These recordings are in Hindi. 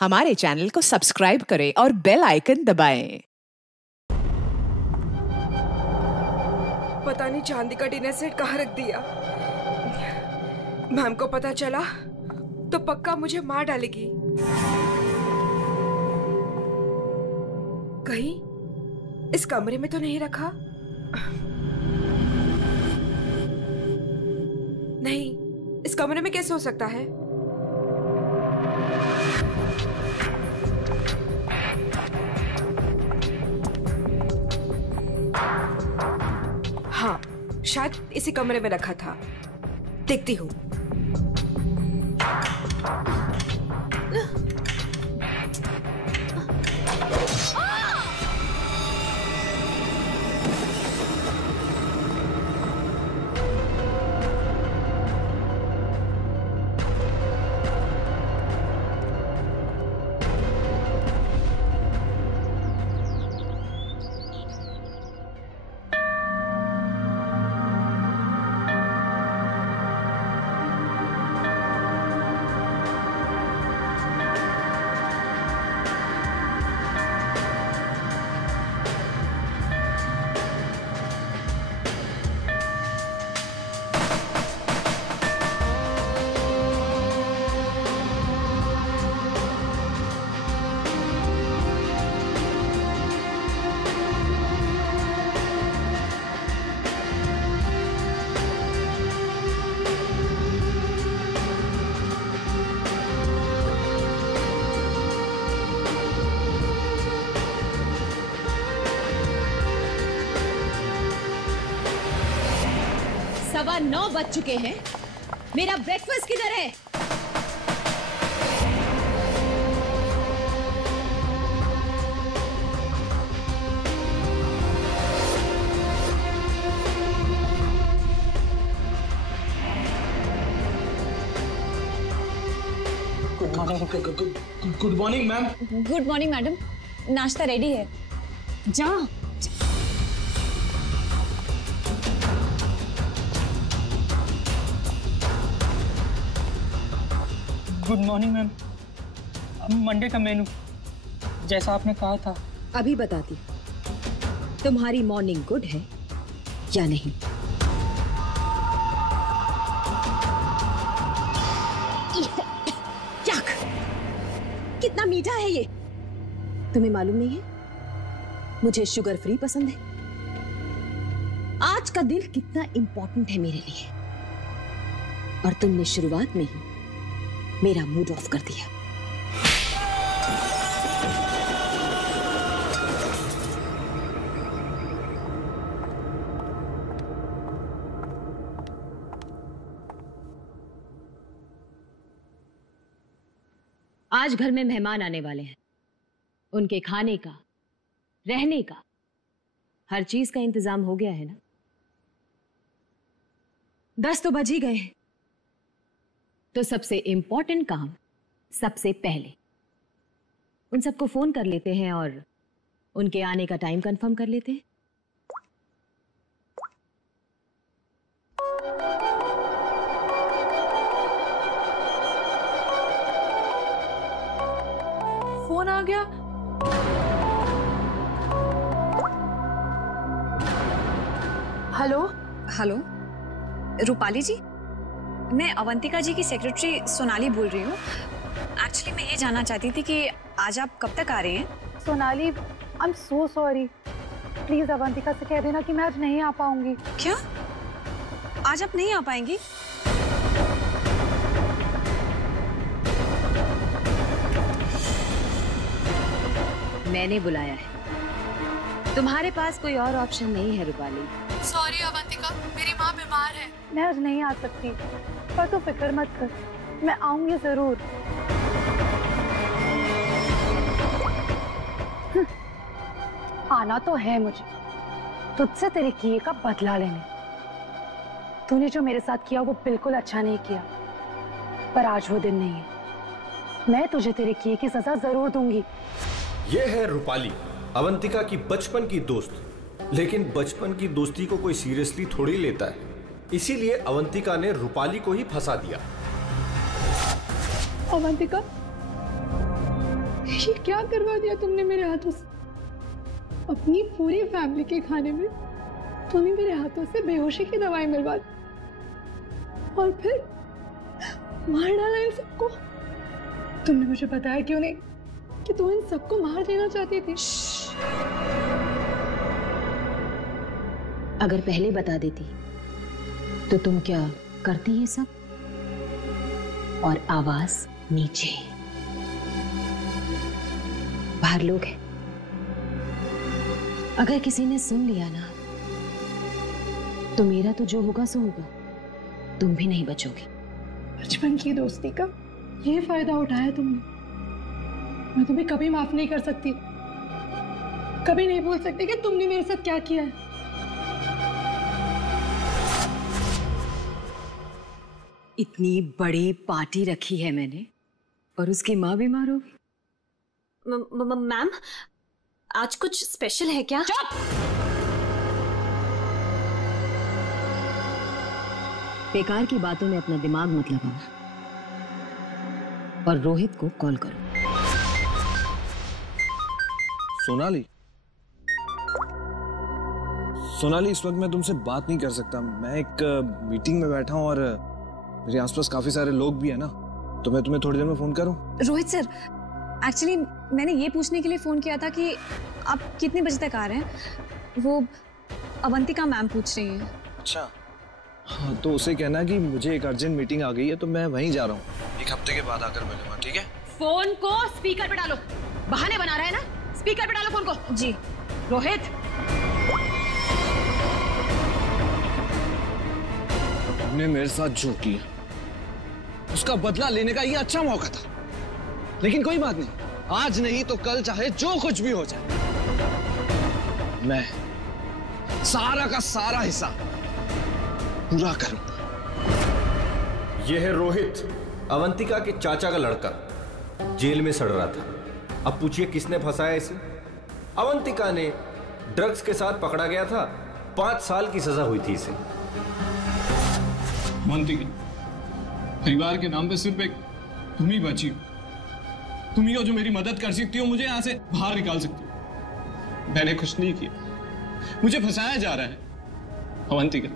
हमारे चैनल को सब्सक्राइब करें और बेल आइकन दबाएं। पता नहीं चांदी का डिनर सेट कहाँ रख दिया। मैम को पता चला तो पक्का मुझे मार डालेगी। कहीं इस कमरे में तो नहीं रखा? नहीं, इस कमरे में कैसे हो सकता है? हाँ, शायद इसी कमरे में रखा था। देखती हूँ। सवा 9 बज चुके हैं। मेरा ब्रेकफास्ट किधर है? Good morning ma'am. Good morning madam, नाश्ता रेडी है। जा। Good morning ma'am. मंडे का मेनू जैसा आपने कहा था। अभी बताती तुम्हारी मॉर्निंग गुड है या नहीं। याक, कितना मीठा है ये। तुम्हें मालूम नहीं है मुझे शुगर फ्री पसंद है। आज का दिन कितना इंपॉर्टेंट है मेरे लिए, और तुमने शुरुआत में ही मेरा मूड ऑफ कर दिया। आज घर में मेहमान आने वाले हैं। उनके खाने का, रहने का, हर चीज का इंतजाम हो गया है ना? 10 तो बज ही गए हैं। तो सबसे इंपॉर्टेंट काम सबसे पहले उन सबको फोन कर लेते हैं और उनके आने का टाइम कंफर्म कर लेते हैं। फोन आ गया। हेलो हेलो, रूपाली जी, मैं अवंतिका जी की सेक्रेटरी सोनाली बोल रही हूँ। एक्चुअली मैं ये जानना चाहती थी कि आज आप कब तक आ रहे हैं? Sonali, I am so sorry. Please Avantika से कह देना कि मैं आज नहीं आ पाऊंगी। क्या? आज आप नहीं आ पाएंगी? मैंने बुलाया है, तुम्हारे पास कोई और ऑप्शन नहीं है रूपाली। सॉरी अवंतिका, मेरी माँ बीमार है। मैं आज नहीं आ सकती, पर तू फिक्र मत कर, मैं आऊंगी जरूर। आना तो है मुझे, तुझसे तेरे किए का बदला लेने। तूने जो मेरे साथ किया वो बिल्कुल अच्छा नहीं किया, पर आज वो दिन नहीं है। मैं तुझे तेरे किए की सजा जरूर दूंगी। ये है रूपाली, अवंतिका की बचपन की दोस्त। लेकिन बचपन की दोस्ती को कोई सीरियसली थोड़ी लेता है, इसीलिए अवंतिका ने रूपाली को ही फंसा दिया। अवंतिका, ये क्या करवा दिया तुमने मेरे हाथों से? अपनी पूरी फैमिली के खाने में तुमने मेरे हाथों से बेहोशी की दवाई मिलवा दी और फिर मार डाला इन सबको। तुमने मुझे बताया क्यों नहीं कि तुम इन सबको मार देना चाहती थी? अगर पहले बता देती तो तुम क्या करती ये सब? और आवाज नीचे, बाहर लोग हैं, अगर किसी ने सुन लिया ना तो मेरा तो जो होगा सो होगा, तुम भी नहीं बचोगी। बचपन की दोस्ती का ये फायदा उठाया तुमने। मैं तुम्हें कभी माफ नहीं कर सकती, कभी नहीं भूल सकती कि तुमने मेरे साथ क्या किया है। इतनी बड़ी पार्टी रखी है मैंने और उसकी माँ बीमार होगी। मैम, आज कुछ स्पेशल है क्या? चुप! बेकार की बातों में अपना दिमाग मत लगाओ और रोहित को कॉल करो। सोनाली, इस वक्त मैं तुमसे बात नहीं कर सकता। मैं एक मीटिंग में बैठा हूँ और मेरे आसपास काफी सारे लोग भी हैं ना, तो मैं तुम्हें थोड़ी देर में फोन करूँ? रोहित सर, एक्चुअली मैंने ये पूछने के लिए फोन किया था कि आप कितने बजे तक आ रहे हैं। वो अवंतिका मैम पूछ रही हैं। अच्छा, हाँ, तो उसे कहना कि मुझे एक अर्जेंट मीटिंग आ गई है, तो मैं वहीं जा रहा हूँ। एक हफ्ते के बाद आकर मिलूंगा, ठीक है? फोन को स्पीकर पे डालो। बहाने बना रहा है ना, स्पीकर पे डालो फोन को। जी। रोहित, तुमने मेरे साथ जो किया उसका बदला लेने का ये अच्छा मौका था, लेकिन कोई बात नहीं, आज नहीं तो कल चाहे जो कुछ भी हो जाए, मैं सारा का सारा हिस्सा पूरा करूंगा। यह है रोहित, अवंतिका के चाचा का लड़का, जेल में सड़ रहा था। अब पूछिए किसने फंसाया इसे? अवंतिका ने। ड्रग्स के साथ पकड़ा गया था, 5 साल की सजा हुई थी इसे। अवंतिका, परिवार के नाम पे सिर्फ एक तुम ही बची हो। तुम ही हो जो मेरी मदद कर सकती हो, मुझे यहां से बाहर निकाल सकती हो। मैंने कुछ नहीं किया, मुझे फंसाया जा रहा है। अवंतिका,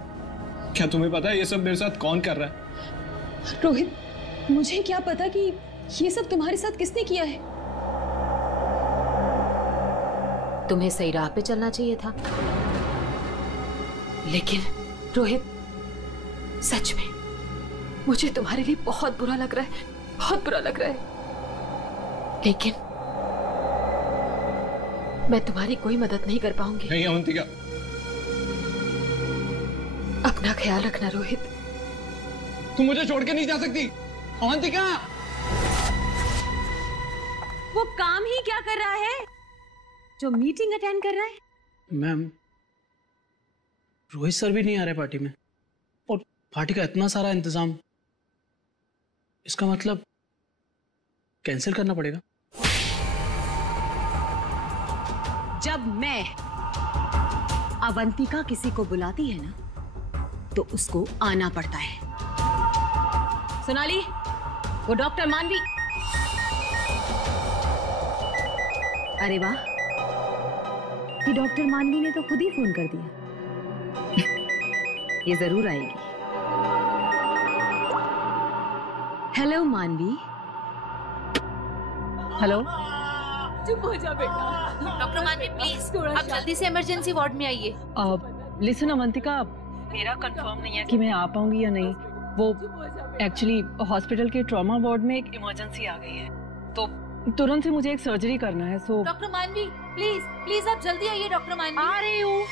क्या तुम्हें पता है ये सब मेरे साथ कौन कर रहा है? रोहित, मुझे क्या पता कि ये सब तुम्हारे साथ किसने किया है। तुम्हें सही राह पे चलना चाहिए था, लेकिन रोहित, सच में मुझे तुम्हारे लिए बहुत बुरा लग रहा है, बहुत बुरा लग रहा है, लेकिन मैं तुम्हारी कोई मदद नहीं कर पाऊंगी। नहीं अवंतिका, अपना ख्याल रखना रोहित। तुम मुझे छोड़ के नहीं जा सकती। अवंतिका, वो काम ही क्या कर रहा है जो मीटिंग अटेंड कर रहा है? मैम, रोहित सर भी नहीं आ रहे पार्टी में, और पार्टी का इतना सारा इंतजाम, इसका मतलब कैंसिल करना पड़ेगा। जब मैं अवंतिका किसी को बुलाती है ना तो उसको आना पड़ता है। सोनाली, वो डॉक्टर मानवी। अरे वाह, ये डॉक्टर मानवी ने तो खुद ही फोन कर दिया। ये जरूर आएगी। हेलो मानवी। हेलो। चुप हो जा बेटा। डॉक्टर मानवी प्लीज, आप जल्दी से इमरजेंसी वार्ड में आइए। लिसन अवंतिका, मेरा कंफर्म नहीं है कि मैं आ पाऊंगी या नहीं। वो एक्चुअली हॉस्पिटल के ट्रॉमा वार्ड में एक इमरजेंसी आ गई है, तो तुरंत से मुझे एक सर्जरी करना है। सो डॉक्टर मानवी प्लीज प्लीज आप जल्दी आइए। डॉक्टर मानवी, आ रही हूँ।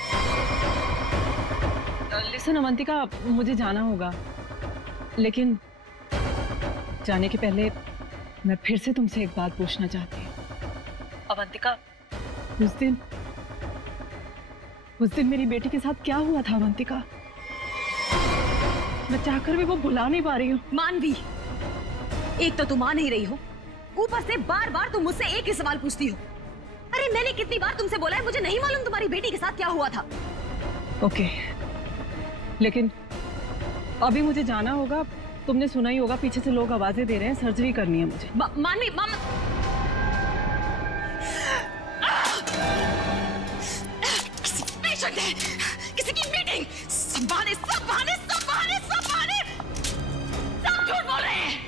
लिसन अवंतिका, मुझे जाना होगा, लेकिन जाने के पहले मैं फिर से तुमसे एक बात पूछना चाहती हूँ। अवंतिका, उस दिन मेरी बेटी के साथ क्या हुआ था अवंतिका? मैं चाहकर भी वो भुला नहीं पा रही हूँ। मानवी, एक तो तुम आ नहीं रही हो, ऊपर से बार बार तुम मुझसे एक ही सवाल पूछती हो। अरे मैंने कितनी बार तुमसे बोला है, मुझे नहीं मालूम तुम्हारी बेटी के साथ क्या हुआ था। ओके, लेकिन अभी मुझे जाना होगा। तुमने सुना ही होगा, पीछे से लोग आवाजें दे रहे हैं, सर्जरी करनी है मुझे। मानवी, किसी पेशेंट है, किसी की मीटिंग, सब बहाने, सब बहाने, सब बहाने, सब बहाने, सब झूठ बोल रहे हैं।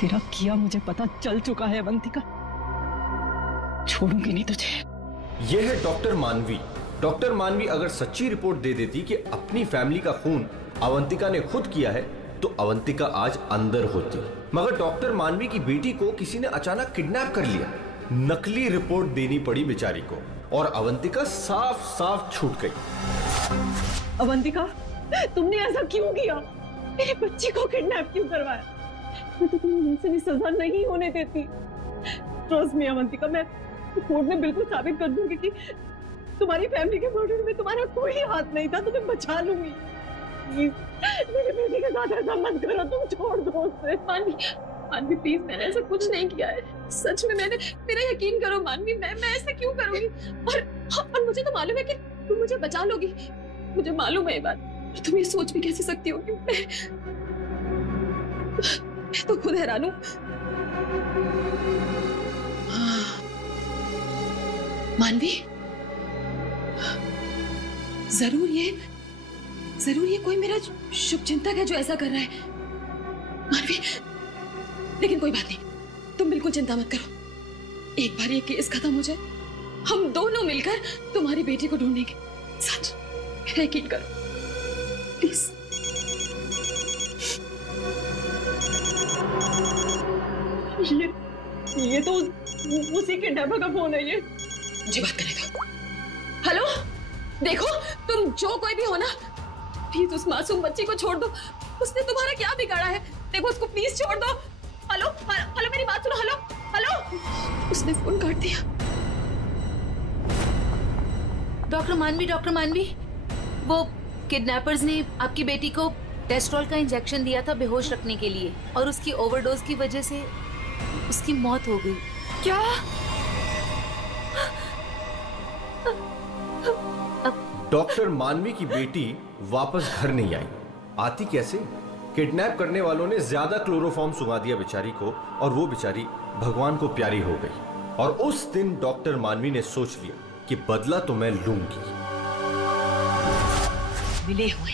तेरा किया मुझे पता चल चुका है अवंतिका, छोड़ूंगी नहीं तुझे। यह है डॉक्टर मानवी। डॉक्टर मानवी अगर सच्ची रिपोर्ट दे देती कि अपनी फैमिली का खून अवंतिका ने खुद किया है तो अवंतिका आज अंदर होती, मगर डॉक्टर मानवी की बेटी को किसी ने अचानक किडनैप कर लिया। नकली रिपोर्ट देनी पड़ी बेचारी को और अवंतिका साफ साफ छूट गई। अवंतिका, तुमने ऐसा क्यों किया? मेरी बच्ची को किडनैप क्यों करवाया? मैं तो तुम्हें उनसे भी सजा नहीं होने देती। ट्रस्ट मी अवंतिका, मैं कोर्ट में बिल्कुल साबित कर दूंगी कि तुम्हारी फैमिली के मर्डर में तुम्हारा कोई हाथ नहीं था। तुम्हें बचा लूंगी। प्लीज मेरे बेटी के साथ ऐसा मत करो, तुम छोड़ दो उसे। मानवी प्लीज, मैंने ऐसा कुछ नहीं किया है, सच में मैंने, मेरा यकीन करो मानवी, मैं ऐसा क्यों करूंगी? और मुझे तो मालूम है कि तुम मुझे बचा लोगी, मुझे मालूम है ये बात, पर तुम ये सोच भी कैसे सकती हो कि मैं तो खुद हैरान हूं। मानवी, जरूर ये कोई मेरा शुभचिंतक है जो ऐसा कर रहा है। मानवी, लेकिन कोई बात नहीं, तुम बिल्कुल चिंता मत करो। एक बार ये केस खत्म हो जाए, हम दोनों मिलकर तुम्हारी बेटी को ढूंढेंगे। सच, मेरा यकीन करो प्लीज। ये तो उसी किडनैपर का फोन है। ये मुझे बात करने दो। हेलो, देखो तुम जो कोई भी हो ना, प्लीज उस मासूम बच्ची को छोड़ दो। उसने तुम्हारा क्या बिगाड़ा है? देखो उसको प्लीज छोड़ दो। हेलो हेलो, मेरी बात सुनो। हेलो हेलो, उसने फोन काट दिया। डॉक्टर मानवी, वो किडनैपर्स ने आपकी बेटी को टेस्ट्रॉल का इंजेक्शन दिया था बेहोश रखने के लिए, और उसकी ओवरडोज की वजह से उसकी मौत हो गई। क्या? डॉक्टर मानवी की बेटी वापस घर नहीं आई। आती कैसे? किडनैप करने वालों ने ज्यादा क्लोरोफॉर्म सुंघा दिया बेचारी को, और वो बेचारी भगवान को प्यारी हो गई। और उस दिन डॉक्टर मानवी ने सोच लिया कि बदला तो मैं लूंगी। मिले हुए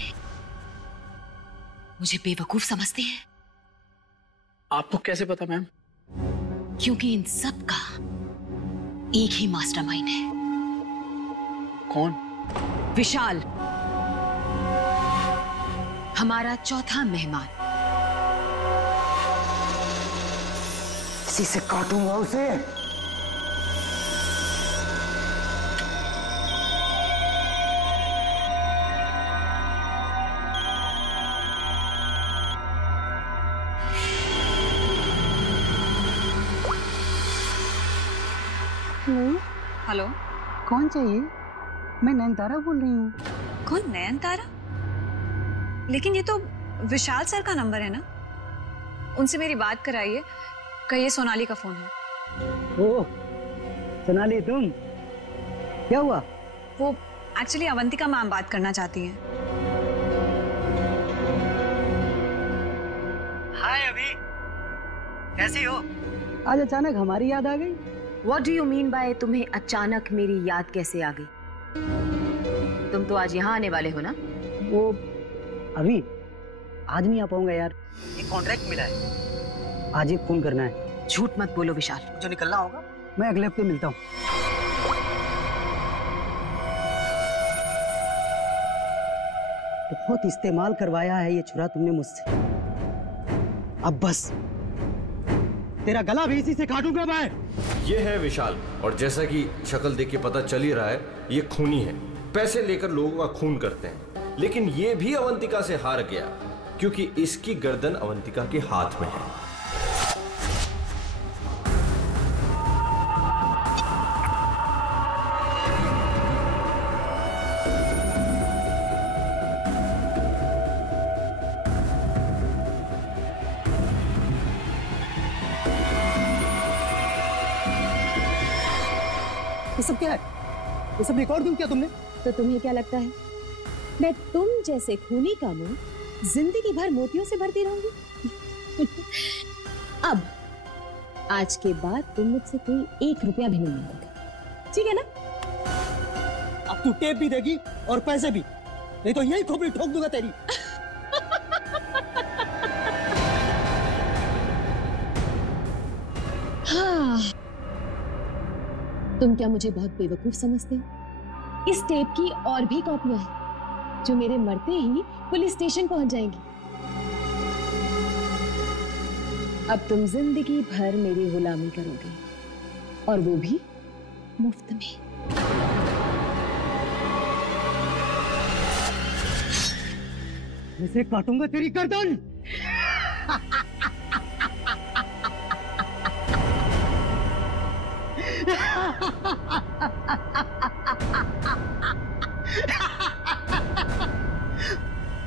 मुझे बेवकूफ समझते हैं। आपको कैसे पता मैम? क्योंकि इन सब का एक ही मास्टरमाइंड है। कौन? विशाल, हमारा चौथा मेहमान। इसी से काटूंगा उसे। हेलो, कौन चाहिए? मैं नयनतारा बोल रही हूँ। कौन? नयनतारा? लेकिन ये तो विशाल सर का नंबर है ना, उनसे मेरी बात कराइए। कहिए सोनाली का फोन है। ओह सोनाली, तुम? क्या हुआ? वो एक्चुअली अवंतिका मैम बात करना चाहती हैं। हाय अभी, कैसी हो? आज अचानक हमारी याद आ गई। What do you mean by तुम्हें अचानक मेरी याद कैसे आ गई? तुम तो आज यहाँ आने वाले हो ना? वो अभी आज नहीं आ पाऊंगा यार, एक कॉन्ट्रैक्ट मिला है, आज ही फोन करना है। झूठ मत बोलो विशाल। जो निकलना होगा मैं अगले हफ्ते मिलता हूँ। बहुत इस्तेमाल करवाया है ये छुरा तुमने मुझसे, अब बस तेरा गला भी इसी से काटूंगा मैं। ये है विशाल, और जैसा कि शक्ल देख के पता चल ही रहा है, ये खूनी है। पैसे लेकर लोगों का खून करते हैं, लेकिन ये भी अवंतिका से हार गया क्योंकि इसकी गर्दन अवंतिका के हाथ में है। ये सब क्या है? ये सब रिकॉर्ड दूं क्या तुमने? तो तुम्हें क्या लगता है मैं तुम जैसे खूनी का मुंह जिंदगी भर मोतियों से भरती रहूंगी? आज के बाद तुम मुझसे कोई 1 रुपया भी नहीं मांगोगे, ठीक है ना? अब तू टेप भी देगी और पैसे भी, नहीं तो यही खोपड़ी ठोक दूंगा तेरी। हाँ, तुम क्या मुझे बहुत बेवकूफ समझते हो? इस टेप की और भी कॉपियां हैं जो मेरे मरते ही पुलिस स्टेशन पहुंच जाएंगी। अब तुम जिंदगी भर मेरी गुलामी करोगे, और वो भी मुफ्त में। इसे काटूंगा तेरी गर्दन।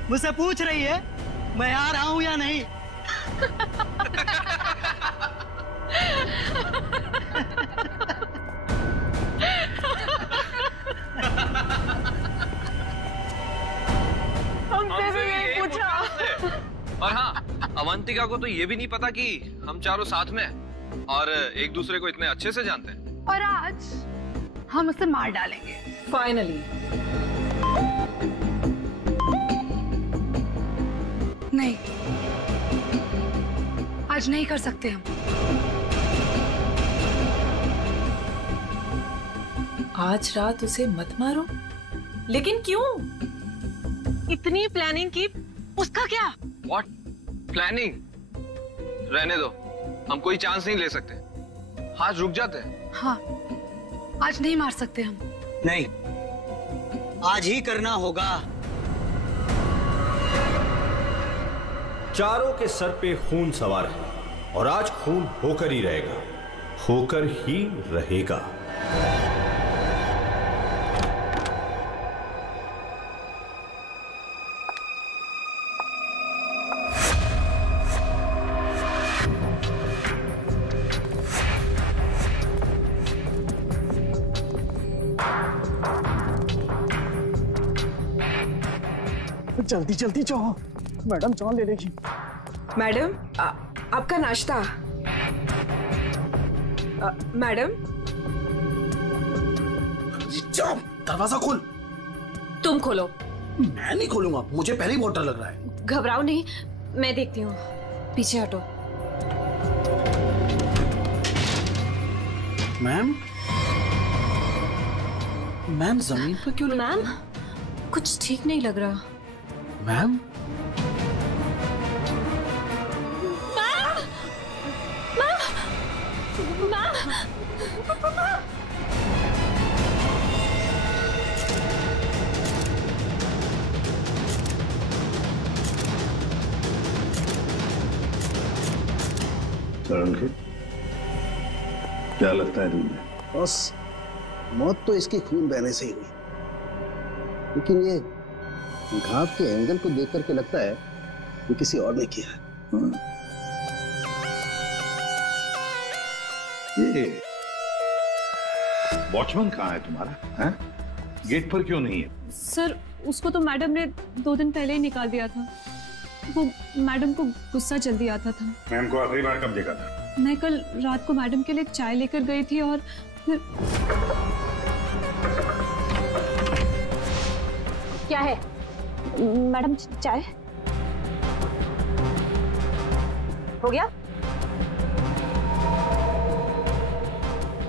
मुझसे पूछ रही है मैं आ रहा हूं या नहीं? हमसे भी यही पूछा। और हाँ, अवंतिका को तो ये भी नहीं पता कि हम चारों साथ में हैं और एक दूसरे को इतने अच्छे से जानते हैं। और आज हम उसे मार डालेंगे फाइनली। नहीं, आज नहीं कर सकते हम। आज रात उसे मत मारो। लेकिन क्यों? इतनी प्लानिंग की, उसका क्या? What? प्लानिंग? रहने दो, हम कोई चांस नहीं ले सकते। हाथ रुक जाते हैं। हाँ, आज नहीं मार सकते हम। नहीं, आज ही करना होगा। चारों के सर पे खून सवार है और आज खून होकर ही रहेगा, होकर ही रहेगा। जल्दी जल्दी जाओ, मैडम जान ले लेगी। मैडम, आपका नाश्ता। मैडम, जाओ, दरवाजा खोल। तुम खोलो। मैं नहीं खोलूंगा, मुझे पहले ही बहुत डर लग रहा है। घबराओ नहीं, मैं देखती हूँ। पीछे हटो। मैम, मैम जमीन पर क्यों? मैम, कुछ ठीक नहीं लग रहा। मैम, क्या लगता है तुम्हें? बस मौत तो इसकी खून बहने से ही हुई, लेकिन ये घाव के एंगल को देख करके लगता है कि किसी और ने किया है। ये वॉचमैन कहाँ है तुम्हारा? है? गेट पर क्यों नहीं है? सर, उसको तो मैडम ने 2 दिन पहले ही निकाल दिया था। वो मैडम को गुस्सा जल्दी आता था। मैम को आखिरी बार कब देखा था? मैं कल रात को मैडम के लिए चाय लेकर गई थी और फिर... क्या है मैडम? चाय हो गया?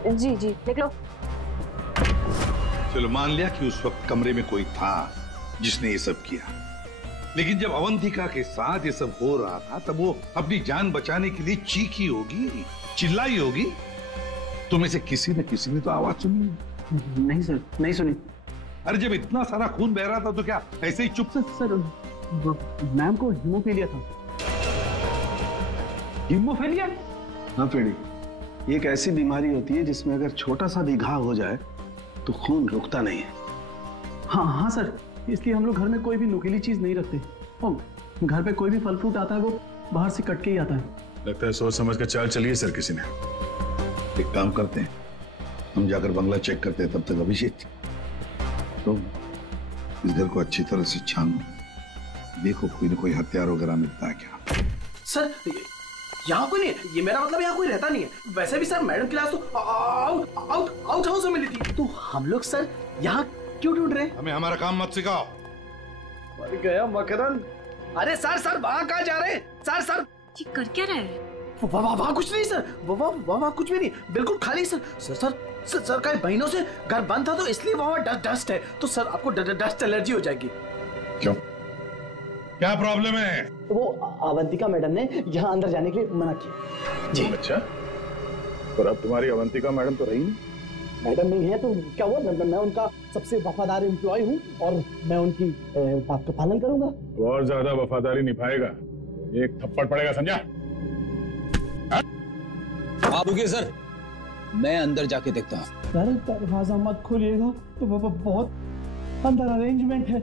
जी जी, देख लो। चलो मान लिया कि उस वक्त कमरे में कोई था जिसने ये सब किया, लेकिन जब अवंतिका के साथ ये सब हो रहा था तब वो अपनी जान बचाने के लिए चीखी होगी, चिल्लाई होगी। तुम्हें से किसी न किसी ने तो आवाज सुनी? नहीं सर, नहीं सुनी। अरे जब इतना सारा खून बह रहा था तो क्या ऐसे ही चुप से? सर, मैम को हीमोफीलिया था। हीमोफीलिया? हाँ पेड़ी, ये एक ऐसी बीमारी होती है जिसमें अगर छोटा सा भी घाव हो जाए तो खून रुकता नहीं है। हाँ हाँ सर, इसलिए हम लोग घर में कोई भी नुकीली चीज नहीं रखते। और घर पे कोई भी फल फ्रूट आता है वो बाहर से कट के ही आता है। लगता है सोच समझ कर चाल चलिए सर किसी ने। एक काम करते हैं, हम जाकर बंगला चेक करते हैं, तब तक अभिषेक तो इस घर को अच्छी तरह से छानो, देखो कोई ना कोई हथियार वगैरह मिलता है क्या। सर, यहाँ कोई नहीं है, ये मेरा मतलब यहाँ कोई रहता नहीं है। वैसे भी सर मैडम क्लास तो आउट हाउस में मिली थी। तो हम लोग सर यहाँ क्यों ढूंढ रहे हैं? हमें हमारा काम मत सिखाओ। मर गया मकरंद। अरे सर वहाँ कहाँ जा रहे हैं? सर ये कर क्या रहे हैं? वहाँ कुछ नहीं सर, वहाँ कुछ भी नहीं, बिल्कुल खाली सर का महीनों से घर बंद था तो इसलिए वहाँ डस्ट है, तो सर आपको डस्ट एलर्जी हो जाएगी। क्यों, क्या प्रॉब्लम है? वो अवंतिका मैडम ने यहाँ अंदर जाने के लिए मना किया जी। अच्छा, पर अब तुम्हारी अवंतिका मैडम तो रही नहीं। मैडम नहीं है तो क्या हुआ, मैं उनका सबसे वफादार एम्प्लॉय हूँ और मैं उनकी बात का पालन करूंगा। और ज्यादा वफादारी निभाएगा एक थप्पड़ पड़ेगा, समझा? आप रुकिए सर, मैं अंदर जाके देखता हूँ। सर दरवाजा मत खोलिएगा, तो बहुत अंदर अरेंजमेंट है।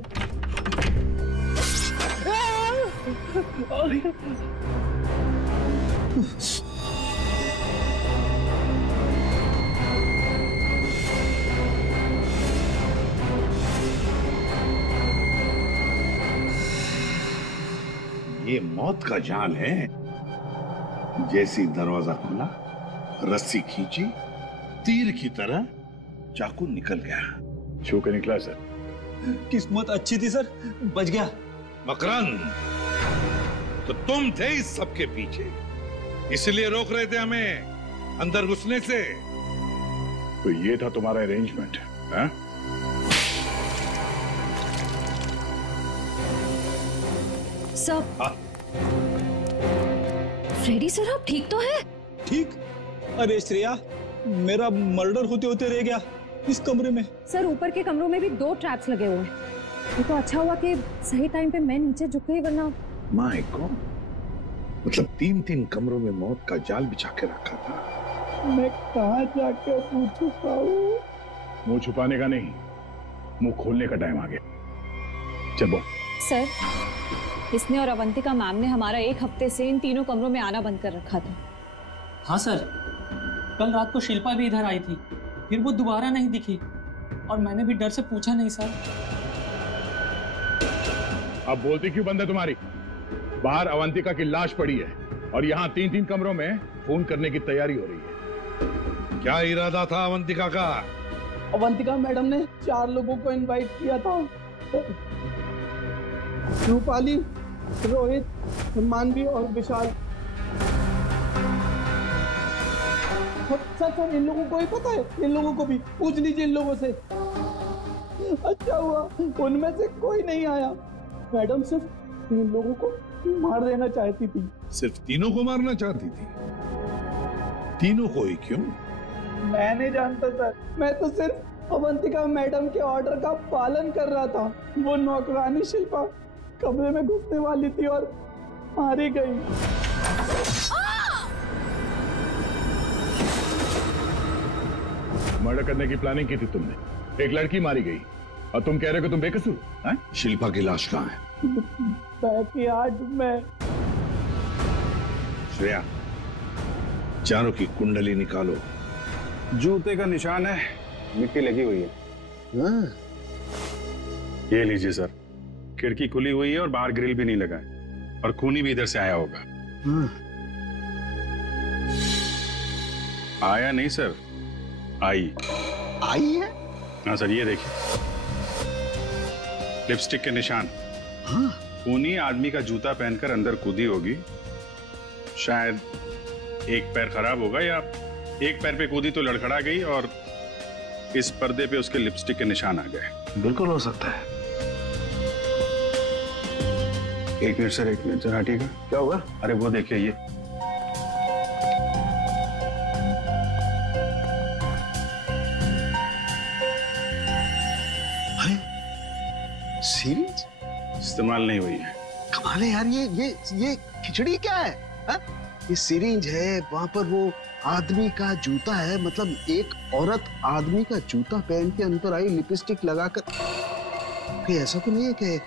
ये मौत का जाल है। जैसी दरवाजा खुला, रस्सी खींची, तीर की तरह चाकू निकल गया। छू के निकला सर। किस्मत अच्छी थी सर, बच गया। मकरंद, तो तुम थे इस सब के पीछे, इसलिए रोक रहे थे हमें अंदर घुसने से। तो ये था तुम्हारा अरेंजमेंट, हाँ? सब फ्रेडी सर, आप ठीक तो है? ठीक? अरे श्रेया, मेरा मर्डर होते होते रह गया इस कमरे में। सर ऊपर के कमरों में भी 2 ट्रैप्स लगे हुए हैं। ये तो अच्छा हुआ कि सही टाइम पे मैं नीचे झुक गई, वरना माय गॉड, मतलब 3 कमरों में मौत का जाल बिछा के रखा था। मैं कहाँ जाकर मुंह छुपाऊं? मुंह छुपाने का नहीं, मुंह खोलने का टाइम आ गया। चलो सर, इसने और अवंतिका मैम ने हमारा 1 हफ्ते से इन तीनों कमरों में आना बंद कर रखा था। हाँ सर, कल रात को शिल्पा भी इधर आई थी, फिर वो दोबारा नहीं दिखी और मैंने भी डर से पूछा नहीं सर। अब बोलती क्यों बंद है तुम्हारी? बाहर अवंतिका की लाश पड़ी है और यहाँ 3 कमरों में फोन करने की तैयारी हो रही है। क्या इरादा था अवंतिका का? अवंतिका मैडम ने 4 लोगों को इनवाइट किया था। रूपाली, रोहित, मानवी और विशाल। सर इन लोगों को ही पता है, इन लोगों को भी पूछ लीजिए इन लोगों से। अच्छा हुआ उनमें से कोई नहीं आया। मैडम सिर्फ 3 लोगों को मार देना चाहती थी। सिर्फ 3 को मारना चाहती थी? 3 को ही क्यों? मैं नहीं जानता सर, मैं तो सिर्फ अवंतिका मैडम के ऑर्डर का पालन कर रहा था। वो नौकरानी शिल्पा कमरे में घुसने वाली थी और मारी गई। मर्डर करने की प्लानिंग की थी तुमने, एक लड़की मारी गई और तुम कह रहे हो कि तुम बेकसूर हैं? शिल्पा की लाश कहाँ है? बैकयार्ड में। श्रेया, चारों की कुंडली निकालो। जूते का निशान है, मिट्टी लगी हुई है। हाँ। ये लीजिए सर, खिड़की खुली हुई है और बाहर ग्रिल भी नहीं लगा है और खूनी भी इधर से आया होगा। हाँ। आया नहीं सर, आई है? हाँ सर, ये देखिए लिपस्टिक के निशान। हाँ। खूनी आदमी का जूता पहनकर अंदर कूदी होगी। शायद एक पैर खराब होगा या एक पैर पे कूदी तो लड़खड़ा गई और इस पर्दे पे उसके लिपस्टिक के निशान आ गए। बिल्कुल हो सकता है। एक मिनट सर, एक मिनट सर, हटिएगा। क्या हुआ? अरे वो देखिए, ये सीरीज इस्तेमाल नहीं हुई है। कमाल है यार, ये खिचड़ी क्या है? हा? ये सिरिंज है, वहां पर वो आदमी का जूता है, मतलब एक औरत आदमी का जूता पहन के अंदर आई लिपस्टिक लगाकर। कहीं ऐसा तो नहीं है कि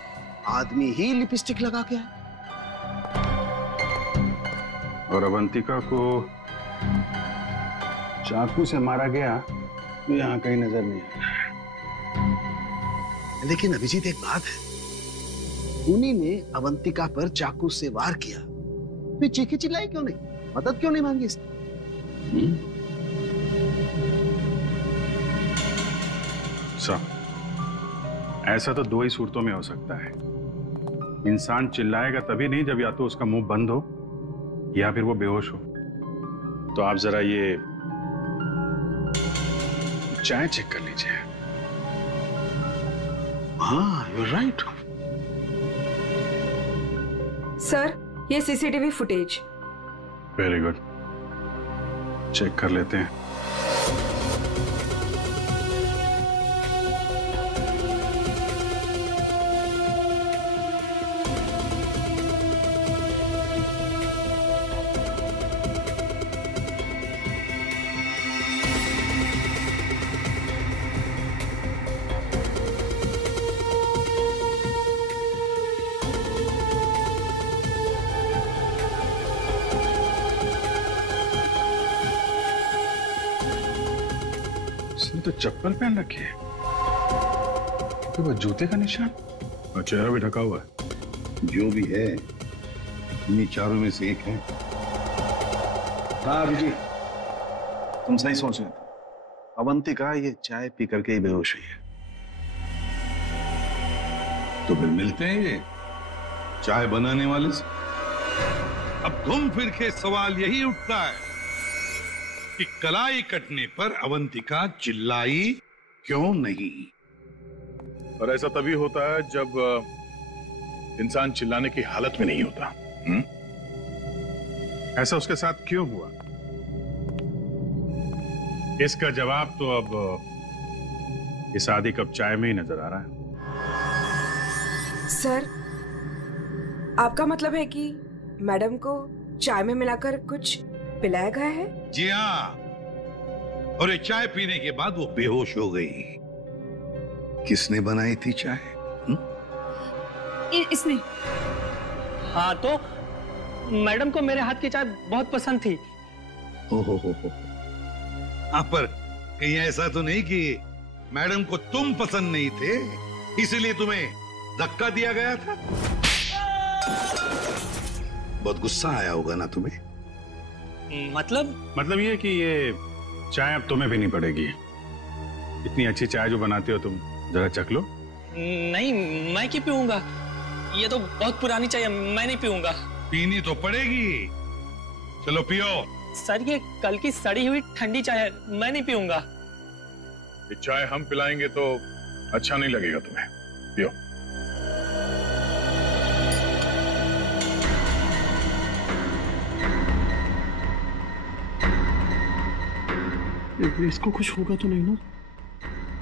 आदमी ही लिपस्टिक लगा के आए? और अवंतिका को चाकू से मारा गया तो यहाँ कहीं नजर नहीं आया। लेकिन अभिजीत एक बात है, खूनी ने अवंतिका पर चाकू से वार किया, फिर चीखी चिल्लाई क्यों नहीं? मदद क्यों नहीं मांगी इसने? ऐसा तो दो ही सूरतों में हो सकता है। इंसान चिल्लाएगा तभी नहीं जब या तो उसका मुंह बंद हो या फिर वो बेहोश हो। तो आप जरा ये चाय चेक कर लीजिए। हाँ, you're right. सर, ये CCTV footage. Very good, check कर लेते हैं। तो चप्पल पहन रखी है, तो वो जूते का निशान और चेहरा भी ढका हुआ है। जो भी है इन्हीं चारों में से एक है। हाँ अभिजीत, तुम सही सोच रहे थे। अवंतिका ये चाय पी करके ही बेहोश हुई है। तो फिर मिलते हैं ये चाय बनाने वाले से। अब घूम फिर के सवाल यही उठता है कि कलाई कटने पर अवंतिका चिल्लाई क्यों नहीं? और ऐसा तभी होता है जब इंसान चिल्लाने की हालत में नहीं होता। ऐसा उसके साथ क्यों हुआ? इसका जवाब तो अब इस आधी कप चाय में ही नजर आ रहा है। सर, आपका मतलब है कि मैडम को चाय में मिलाकर कुछ पिलाया गया है? जी हाँ, और ये चाय पीने के बाद वो बेहोश हो गई। किसने बनाई थी चाय? इसने। हाँ, तो मैडम को मेरे हाथ की चाय बहुत पसंद थी। हो। हाँ, पर कहीं ऐसा तो नहीं कि मैडम को तुम पसंद नहीं थे इसलिए तुम्हें धक्का दिया गया था? बहुत गुस्सा आया होगा ना तुम्हें? मतलब ये कि ये चाय अब तुम्हें भी नहीं पड़ेगी। इतनी अच्छी चाय जो बनाते हो तुम, जरा चख लो। नहीं, मैं क्यों पीऊंगा? ये तो बहुत पुरानी चाय है, मैं नहीं पीऊंगा। पीनी तो पड़ेगी। चलो पियो। सर, ये कल की सड़ी हुई ठंडी चाय है, मैं नहीं पीऊंगा। ये चाय हम पिलाएंगे तो अच्छा नहीं लगेगा तुम्हें। पियो। इसको कुछ होगा तो नहीं ना?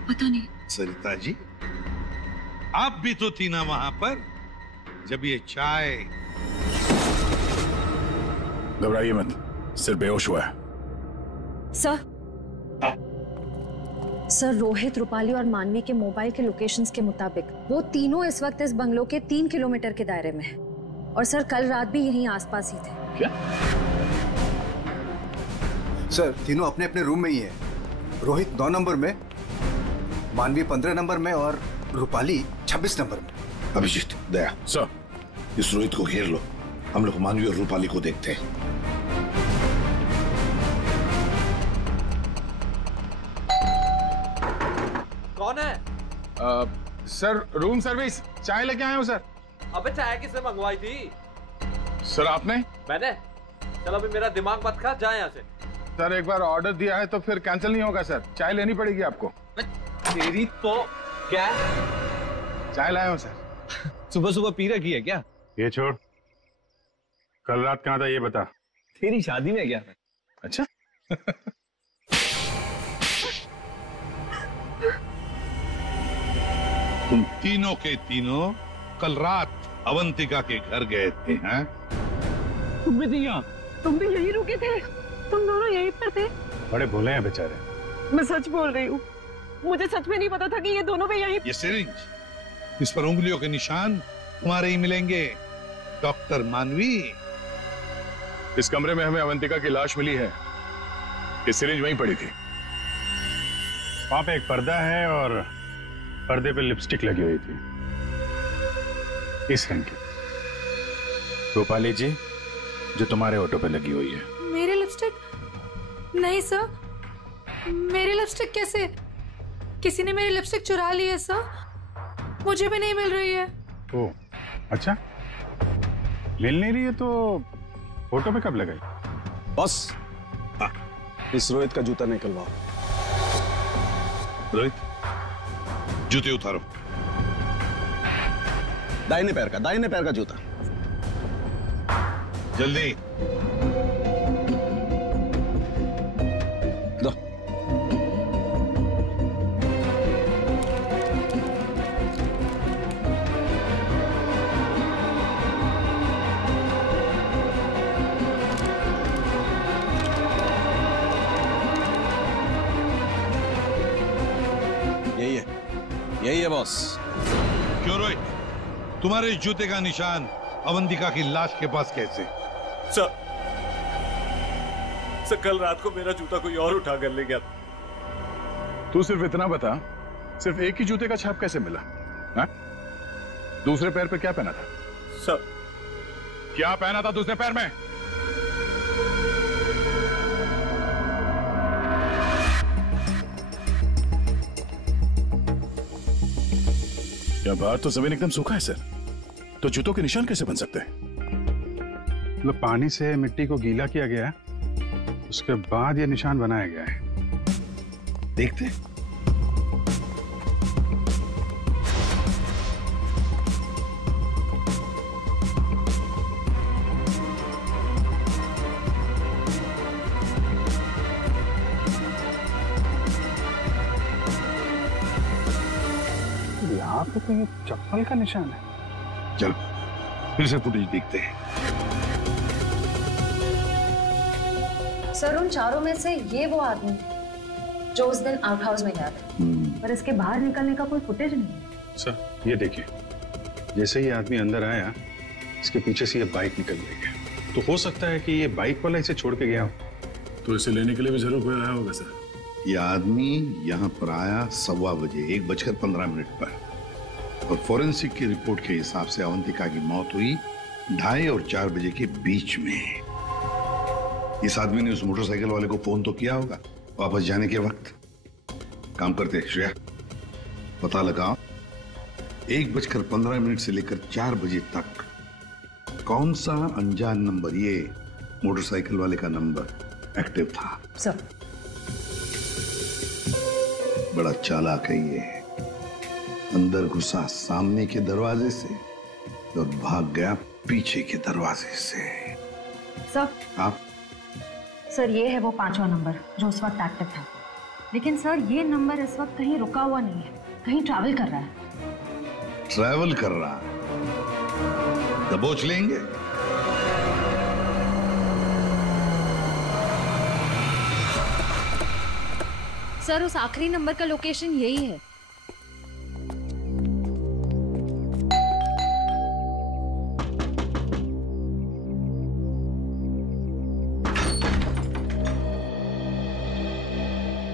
पता नहीं। सरिता जी, आप भी तो थी ना वहां पर जब ये चाय। घबराइए मत, सिर्फ बेहोश हुआ है। सर, रोहित, रूपाली और मानवी के मोबाइल के लोकेशंस के मुताबिक वो तीनों इस वक्त इस बंगलो के 3 किलोमीटर के दायरे में है। और सर, कल रात भी यहीं आसपास ही थे। क्या? सर, तीनों अपने अपने रूम में ही है। रोहित 9 नंबर में, मानवी 15 नंबर में और रूपाली 26 नंबर में। अभिजीत, दया सर, इस रोहित को घेर लो। हम लोग मानवी और रूपाली को देखते हैं। कौन है? Sir, room service. चाय लेके आए हो सर। अबे चाय किसने मंगवाई थी? सर, आपने? मैंने। चलो अभी मेरा दिमाग मत खा, जा यहाँ से। सर, एक बार ऑर्डर दिया है तो फिर कैंसिल नहीं होगा सर। चाय लेनी पड़ेगी आपको। तेरी तो क्या? चाय लाया हूँ सर। सुबह सुबह पी रखी है क्या? ये छोड़, कल रात कहाँ था ये बता। तेरी शादी में गया था। अच्छा। तुम तीनों के तीनों कल रात अवंतिका के घर गए थे, हैं? तुम भी थी यहाँ? तुम भी यही रुके थे? तुम दोनों यहीं पर थे? बड़े भोले हैं बेचारे। मैं सच बोल रही हूँ, मुझे सच में नहीं पता था कि ये दोनों भी यहीं। ये सिरिंज, इस पर उंगलियों के निशान तुम्हारे ही मिलेंगे। डॉक्टर मानवी, इस कमरे में हमें अवंतिका की लाश मिली है। ये सिरिंज वहीं पड़ी थी। वहां पे एक पर्दा है और पर्दे पे लिपस्टिक लगी हुई थी, इस रंग की। रूपाली जी, जो तुम्हारे ऑटो पे लगी हुई है। नहीं सर, मेरी लिपस्टिक कैसे? किसी ने मेरी लिपस्टिक चुरा ली है सर, मुझे भी नहीं मिल रही है। ओह, अच्छा, मिल नहीं रही है तो फोटो पे कब लगाई? बॉस, इस रोहित का जूता निकलवाओ। रोहित, जूते उतारो। दाहिने पैर का जूता। जल्दी। दो। यही है बॉस। क्यों रोहित, तुम्हारे इस जूते का निशान अवंतिका की लाश के पास कैसे? सर, कल रात को मेरा जूता कोई और उठा कर ले गया। तू सिर्फ इतना बता, सिर्फ एक ही जूते का छाप कैसे मिला? हा? दूसरे पैर पे क्या पहना था? सर, क्या पहना था दूसरे पैर में? क्या बात, तो जमीन एकदम सूखा है सर, तो जूतों के निशान कैसे बन सकते हैं? मतलब पानी से मिट्टी को गीला किया गया है, उसके बाद ये निशान बनाया गया है। देखते। यहाँ पे तो चप्पल का निशान है। चलो फिर से फुटेज देखते हैं। सर, उन चारों में से ये वो आदमी जो उस दिन आउट हाउस में गया था, पर इसके बाहर निकलने का कोई फुटेज नहीं है। सर, ये देखिए, जैसे ही आदमी अंदर आया, इसके पीछे से ये बाइक निकल गई। तो हो सकता है कि ये बाइक वाला इसे छोड़ के गया हो, तो इसे लेने के लिए भी जरूर कोई आया होगा सर। ये आदमी यहाँ पर आया 1:15 बजे, 1:15 पर, और फोरेंसिक की रिपोर्ट के हिसाब से अवंतिका की मौत हुई 2:30 और 4 बजे के बीच में। इस आदमी ने उस मोटरसाइकिल वाले को फोन तो किया होगा वापस जाने के वक्त। काम करते श्रेया, पता लगाओ 1:15 से लेकर 4 बजे तक कौन सा अनजान नंबर, ये मोटरसाइकिल वाले का नंबर एक्टिव था। सर, बड़ा चालाक है ये। अंदर घुसा सामने के दरवाजे से और भाग गया पीछे के दरवाजे से। सर, आप सर, ये है वो 5वां नंबर जो उस वक्त एक्टिव था। लेकिन सर, ये नंबर इस वक्त कहीं रुका हुआ नहीं है, कहीं ट्रैवल कर रहा है। ट्रैवल कर रहा है? दबोच लेंगे। सर, उस आखिरी नंबर का लोकेशन यही है।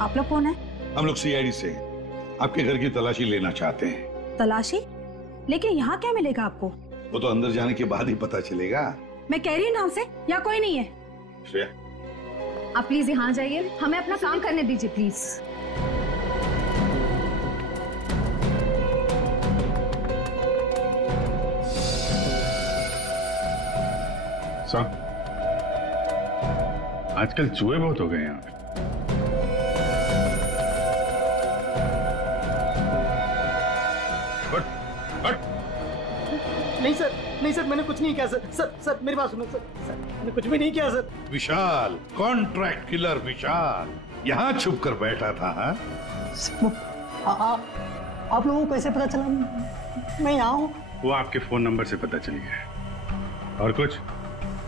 आप लोग कौन है? हम लोग सीआईडी से आपके घर की तलाशी लेना चाहते हैं। तलाशी? लेकिन यहाँ क्या मिलेगा आपको? वो तो अंदर जाने के बाद ही पता चलेगा। मैं कह रही हूँ नाम से, यहाँ कोई नहीं है। श्रेया, आप प्लीज यहाँ जाइए, हमें अपना काम करने दीजिए प्लीज। सर, आजकल चूहे बहुत हो गए यहाँ पे। नहीं सर, मैंने कुछ नहीं किया सर। सर मेरी बात सुनो सर, मैंने कुछ भी नहीं किया सर। विशाल, कॉन्ट्रैक्ट किलर विशाल यहाँ छुप कर बैठा था। आप लोगों को कैसे पता चला मैं यहाँ हूँ? वो आपके फोन नंबर से पता चल गया। और कुछ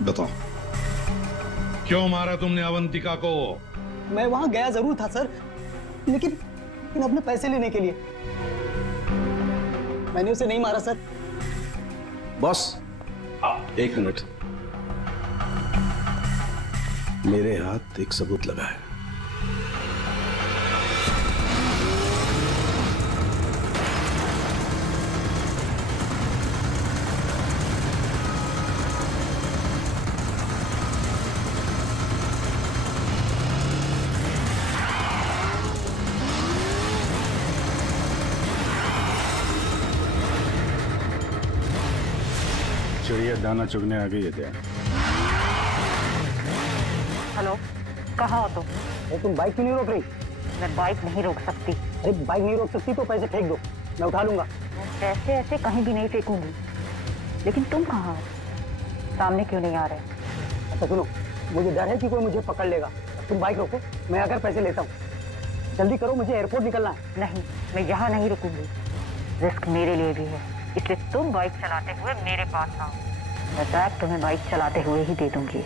बताओ, क्यों मारा तुमने अवंतिका को? मैं वहां गया जरूर था सर, लेकिन अपने पैसे लेने के लिए। मैंने उसे नहीं मारा सर। Boss, 1 minute. मेरे हाथ एक सबूत लगा है। चिड़िया दाना चुगने आ गई है क्या? हेलो, कहाँ हो तुम? तुम बाइक क्यों नहीं रोक रही? मैं बाइक नहीं रोक सकती। अरे बाइक नहीं रोक सकती तो पैसे फेंक दो, मैं उठा लूंगा। मैं पैसे ऐसे कहीं भी नहीं फेंकूंगी। लेकिन तुम कहाँ हो? सामने क्यों नहीं आ रहे? अच्छा सुनो, मुझे डर है कि कोई मुझे पकड़ लेगा। तुम बाइक रोको, मैं आकर पैसे लेता हूँ। जल्दी करो, मुझे एयरपोर्ट निकलना है। नहीं, मैं यहाँ नहीं रुकूंगी। रिस्क मेरे लिए भी है, इसलिए तुम बाइक चलाते हुए मेरे पास आओ। मैं बैग तुम्हें बाइक चलाते हुए ही दे दूंगी।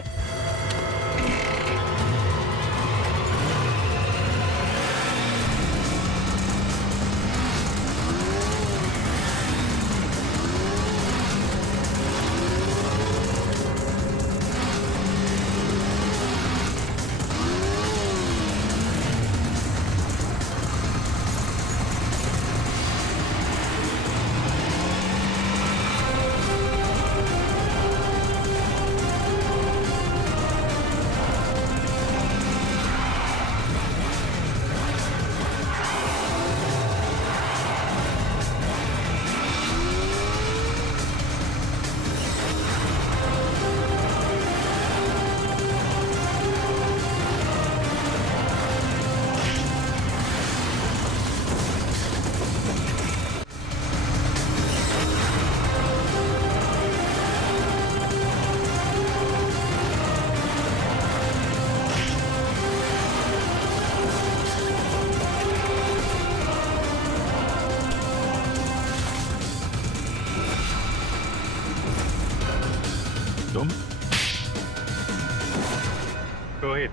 रोहित,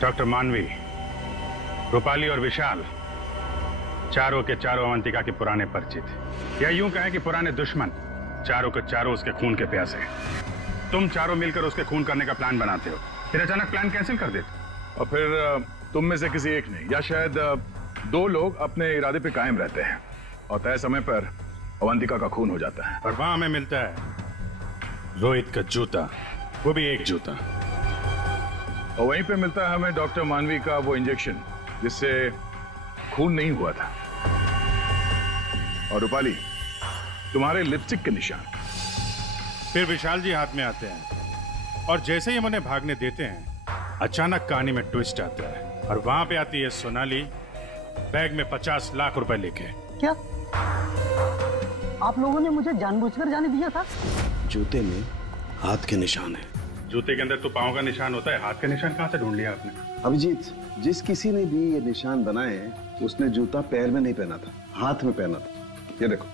डॉक्टर मानवी, रूपाली और विशाल, चारों के चारों अवंतिका के पुराने परिचित, या यूं कहें कि पुराने दुश्मन, चारों के चारों उसके खून के प्यासे। तुम चारों मिलकर उसके खून करने का प्लान बनाते हो, फिर अचानक प्लान कैंसिल कर देते। और फिर तुम में से किसी एक ने या शायद दो लोग अपने इरादे पे कायम रहते हैं और तय समय पर अवंतिका का खून हो जाता है। और वहां हमें मिलता है रोहित का जूता, वो भी एक जूता। और वहीं पे मिलता है हमें डॉक्टर मानवी का वो इंजेक्शन जिससे खून नहीं हुआ था। और रूपाली, तुम्हारे लिपस्टिक के निशान। फिर विशाल जी हाथ में आते हैं और जैसे ही हम उन्हें भागने देते हैं, अचानक कहानी में ट्विस्ट आता है और वहां पे आती है सोनाली, बैग में 50 लाख रुपए लेके। क्या आप लोगों ने मुझे जानबूझकर जाने दिया था? जूते में हाथ के निशान है। जूते के अंदर तो पांव का निशान होता है, हाथ का निशान कहां से ढूंढ लिया आपने? अभिजीत, जिस किसी ने भी ये निशान बनाए उसने जूता पैर में नहीं पहना था, हाथ में पहना था। ये देखो।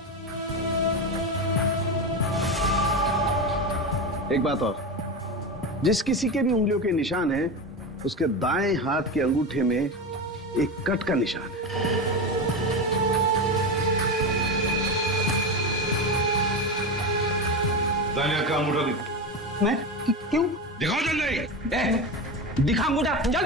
एक बात और, जिस किसी के भी उंगलियों के निशान है उसके दाएं हाथ के अंगूठे में एक कट का निशान है। दानिया का अंगूठा दिखा। मैं क्यों? दिखाओ जल्दी। दिखा अंगूठा, चल।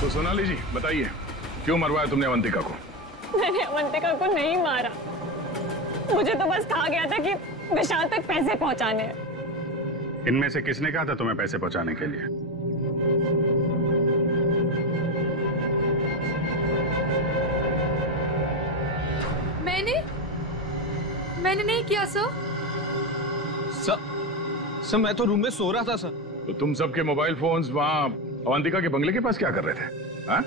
तो सोनाली जी बताइए, क्यों मरवाया तुमने अवंतिका को? मैंने अवंतिका को नहीं मारा, मुझे तो बस कहा गया था कि विशाल तक पैसे पहुंचाने हैं। इनमें से किसने कहा था तुम्हें पैसे पहुंचाने के लिए? मैंने नहीं किया सर। सर मैं तो रूम में सो रहा था सर। तो तुम सबके मोबाइल फोन्स वहां अवंतिका के बंगले के पास क्या कर रहे थे? हाँ?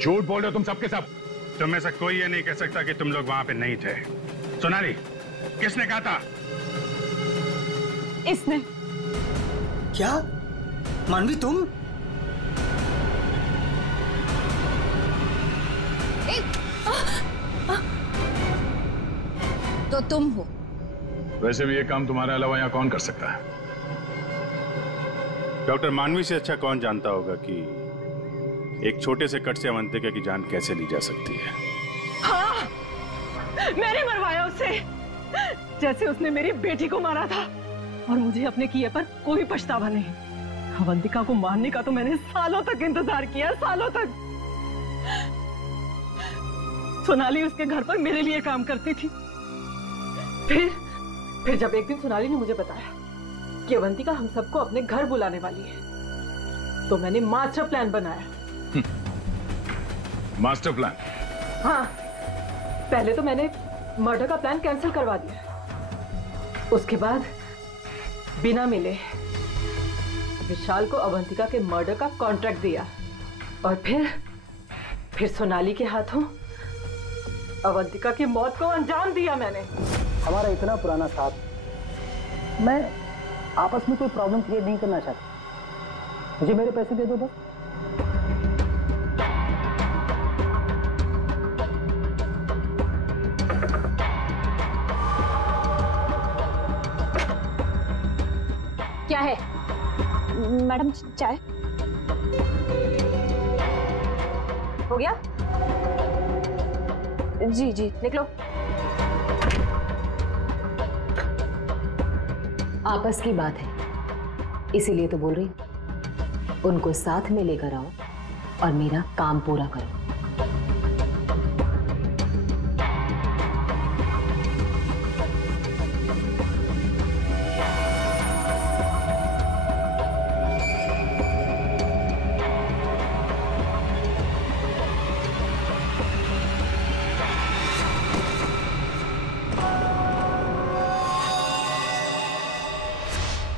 झूठ बोल रहे हो तुम सबके सब। तुम में से कोई ये नहीं कह सकता कि तुम लोग वहां पे नहीं थे। सोनाली, किसने कहा था? इसने। क्या? मानवी तुम? तो तुम हो। वैसे भी ये काम तुम्हारे अलावा यहाँ कौन कर सकता है? डॉक्टर मानवी से अच्छा कौन जानता होगा कि एक छोटे से कट से अवंतिका की जान कैसे ली जा सकती है। हाँ, मैंने मरवाया उसे, जैसे उसने मेरी बेटी को मारा था। और मुझे अपने किए पर कोई पछतावा नहीं। अवंतिका को मारने का तो मैंने सालों तक इंतजार किया, सालों तक। सोनाली उसके घर पर मेरे लिए काम करती थी। फिर जब एक दिन सोनाली ने मुझे बताया कि अवंतिका हम सबको अपने घर बुलाने वाली है, तो मैंने मास्टर प्लान बनाया। Master plan? हाँ, पहले तो मैंने मर्डर का प्लान कैंसिल करवा दिया, उसके बाद बिना मिले विशाल को अवंतिका के मर्डर का कॉन्ट्रैक्ट दिया और फिर सोनाली के हाथों अवंतिका की मौत को अंजाम दिया मैंने। हमारा इतना पुराना साथ, मैं आपस में कोई प्रॉब्लम क्रिएट नहीं करना चाहता। मुझे मेरे पैसे दे दो बस। क्या है? मैडम चाय हो गया? जी जी, निकलो। आपस की बात है, इसीलिए तो बोल रही हूं, उनको साथ में लेकर आओ और मेरा काम पूरा करो।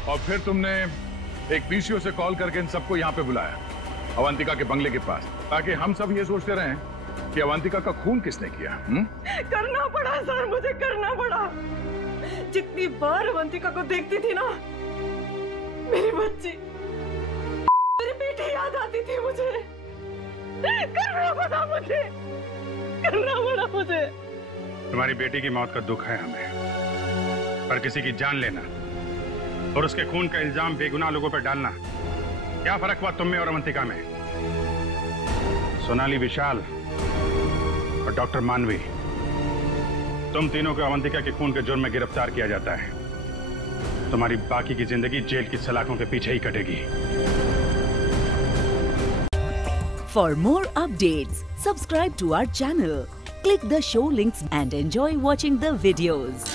और फिर तुमने एक पीसीओ से कॉल करके इन सबको यहाँ पे बुलाया, अवंतिका के बंगले के पास, ताकि हम सब ये सोचते रहें कि अवंतिका का खून किसने किया। करना पड़ा सर, मुझे करना पड़ा। जितनी बार अवंतिका को देखती थी ना, मेरी बच्ची, मेरी बेटी याद आती थी मुझे। करना पड़ा मुझे, करना पड़ा मुझे। तुम्हारी बेटी की मौत का दुख है हमें, पर किसी की जान लेना और उसके खून का इल्जाम बेगुनाह लोगों पर डालना, क्या फर्क हुआ तुम में और अवंतिका में? सोनाली, विशाल और डॉक्टर मानवी, तुम तीनों को अवंतिका के खून के जुर्म में गिरफ्तार किया जाता है। तुम्हारी बाकी की जिंदगी जेल की सलाखों के पीछे ही कटेगी। For more updates, subscribe to our channel, click the show links and enjoy watching the videos.